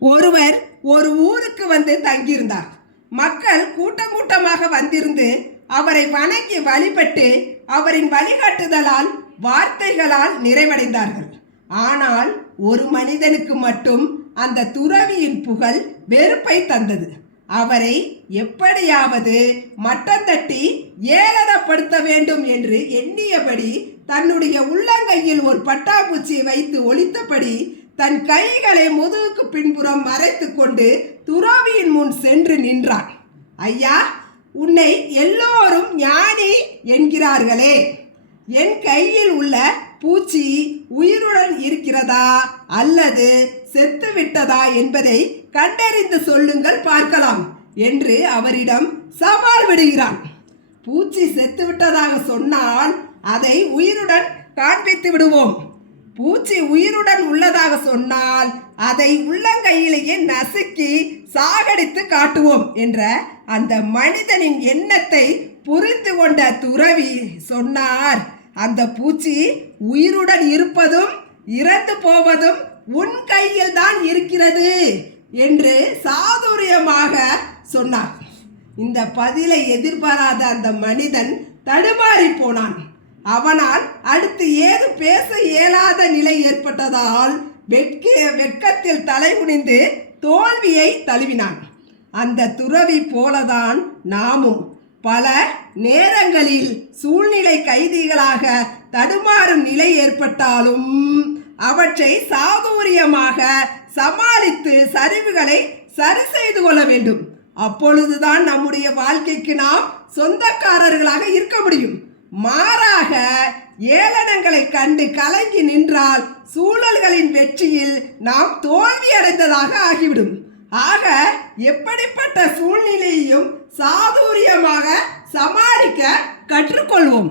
ஒருவர் ஒரு ஊருக்கு வந்து தங்கியிருந்தார். மக்கள் கூட்டம் கூட்டமாக வந்திருந்து அவரை வணங்கி வழிபட்டு அவரின் வழிகாட்டுதலால் வார்த்தைகளால் நிறைவடைந்தார்கள். ஆனால் ஒரு மனிதனுக்கு மட்டும் அந்த துறவியின் புகழ் வெறுப்பை தந்தது. அவரை எப்படியாவது மட்டம் தட்டி ஏளனப்படுத்த வேண்டும் என்று எண்ணியபடி தன்னுடைய உள்ளங்கையில் ஒரு பட்டாம்பூச்சியை வைத்து ஒலித்தபடி தன் கைகளை முதுகுக்கு பின்புறம் மறைத்து கொண்டு துறவியின் முன் சென்று நின்றான். ஐயா, உன்னை எல்லோரும் ஞானி என்கிறார்களே, என் கையில் உள்ள பூச்சி உயிருடன் இருக்கிறதா அல்லது செத்து விட்டதா என்பதை கண்டறிந்து சொல்லுங்கள் பார்க்கலாம் என்று அவரிடம் சவால் விடுகிறான். பூச்சி செத்து விட்டதாக சொன்னால் அதை உயிருடன் காண்பித்து விடுவோம். பூச்சி உயிருடன் உள்ளதாக சொன்னால் அதை உள்ளங்கையிலேயே நசுக்கி சாகடித்து காட்டுவோம் என்ற அந்த மனிதனின் எண்ணத்தை புரிந்து கொண்ட துறவி சொன்னார், அந்த பூச்சி உயிருடன் இருப்பதும் இறந்து போவதும் உன் கையில் தான் இருக்கிறது என்று சாதுரியமாக சொன்னார். இந்த பதிலை எதிர்பாராத அந்த மனிதன் தடுமாறி போனான். அவனால் அடுத்து ஏது பேச இயலாத நிலை ஏற்பட்டதால் வெட்கத்தில் தலைகுனிந்து தோல்வியை தழுவினான். அந்த துறவி போலதான் நாமும் பல நேரங்களில் சூழ்நிலை கைதிகளாக தடுமாறும் நிலை ஏற்பட்டாலும் அவற்றை சாதுரியமாக சமாளித்து சரிவுகளை சரி செய்து கொள்ள வேண்டும். அப்பொழுதுதான் நம்முடைய வாழ்க்கைக்கு நாம் சொந்தக்காரர்களாக இருக்க முடியும். மாறாக ஏளனங்களை கண்டு கலங்கி நின்றால் சூழல்களின் வெற்றியில் நாம் தோல்வி அடைந்ததாக ஆகிவிடும். ஆக எப்படிப்பட்ட சூழ்நிலையையும் சாதுரியமாக சமாளிக்க கற்றுக்கொள்வோம்.